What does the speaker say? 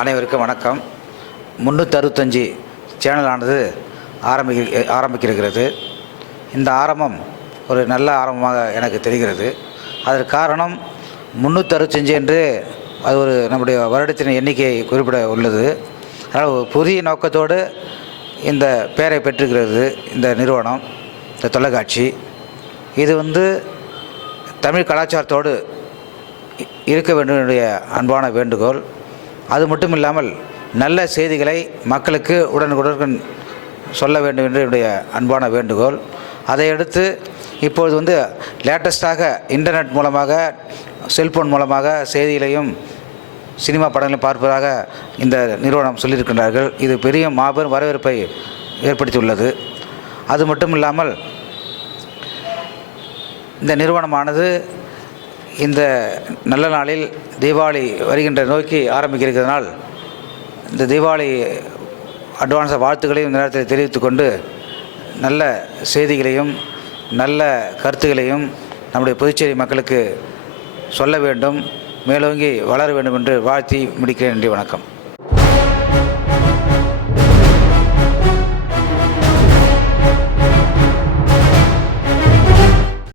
அனைவருக்கும் வணக்கம். முந்நூற்றறுபத்தஞ்சி சேனலானது ஆரம்பி ஆரம்பிக்கிறது இந்த ஆரம்பம் ஒரு நல்ல ஆரம்பமாக எனக்கு தெரிகிறது. அதற்கு காரணம் முந்நூற்றறுபத்தஞ்சு என்று அது ஒரு நம்முடைய வருடத்தின் எண்ணிக்கை குறிப்பிட உள்ளது. அதனால் ஒரு புதிய நோக்கத்தோடு இந்த பெயரை பெற்றுக்கிறது இந்த நிறுவனம் இந்த தொலைக்காட்சி. இது வந்து தமிழ் கலாச்சாரத்தோடு இருக்க வேண்டும் என்னுடைய அன்பான வேண்டுகோள். அது மட்டும் இல்லாமல் நல்ல செய்திகளை மக்களுக்கு உடனுக்குடன் சொல்ல வேண்டும் என்று என்னுடைய அன்பான வேண்டுகோள். அதையடுத்து இப்பொழுது வந்து லேட்டஸ்ட்டாக இன்டர்நெட் மூலமாக செல்ஃபோன் மூலமாக செய்திகளையும் சினிமா படங்களையும் பார்ப்பதாக இந்த நிறுவனம் சொல்லியிருக்கின்றார்கள். இது பெரிய மாபெரும் வரவேற்பை ஏற்படுத்தியுள்ளது. அது மட்டும் இல்லாமல் இந்த நிறுவனமானது இந்த நல்ல நாளில் தீபாவளி வருகின்ற நோக்கி ஆரம்பிக்கிறதுனால் இந்த தீபாவளி அட்வான்ஸ வாழ்த்துக்களையும் இந்த நேரத்தில் தெரிவித்துக்கொண்டு நல்ல செய்திகளையும் நல்ல கருத்துக்களையும் நம்முடைய புதுச்சேரி மக்களுக்கு சொல்ல வேண்டும் மேலோங்கி வளர வேண்டும் என்று வாழ்த்தி முடிக்கிறேன். நன்றி வணக்கம்.